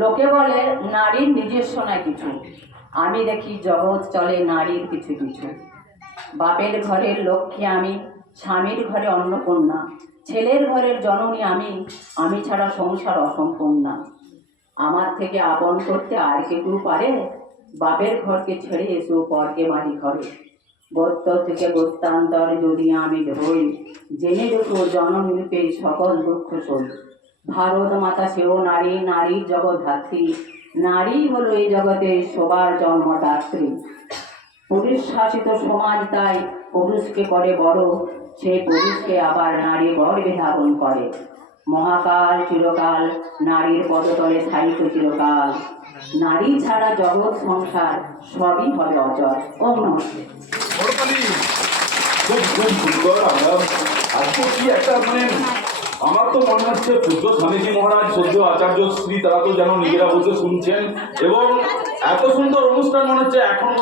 লোকে বলে নারীর নিজস্ব নাই কিছু, আমি দেখি জগৎ চলে নারীর কিছু কিছু। বাপের ঘরের লক্ষ্মী আমি, স্বামীর ঘরে অন্নপূর্ণা, ছেলের ঘরের জননী আমি, আমি ছাড়া সংসার অসম্পূর্ণা। আমার থেকে আপন করতে আর কেউ পারে, বাপের ঘরকে ছেড়ে এসো পরকে বাড়ি ঘরে। গোত্র থেকে গোত্রান্তর যদি আমি হই, জেনে রেখো জননী রূপে সকল দুঃখ সই। ভারত মাতা সেও নারী, নারীর জগৎ ধাত্রী, নারী হলো এই জগতে সবার জন্মদাত্রী। পুরুষ শাসিত সমাজ তাই পুরুষকে করে বড়, সেই পুরুষকে আবার নারী গর্বে ধারণ করে। মহাকাল চিরকাল নারীর পদতলে স্থায়িত চিরকাল, নারী ছাড়া জগৎ সংসার সবই হবে অচল। ওম নমস্তে। খুব খুব সুন্দর। আমরা আজকে কি একটা আমার তো মনে হচ্ছে পূজ্য স্বামীজি মহারাজ, সদ্য আচার্য শ্রী, তারা তো যেন নিজেরা বসে শুনছেন এবং এত সুন্দর অনুষ্ঠান মনে হচ্ছে এখন